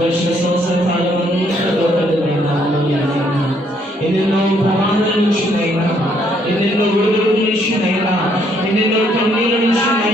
దర్శన సంవత్సర కాలమంతలో కలిగిన ఎన్నెన్నో ప్రమాదాల నుంచినైనా ఎన్నెన్నో విడుదల నుంచినైనా ఎన్నెన్నో కన్నీల నుంచినైనా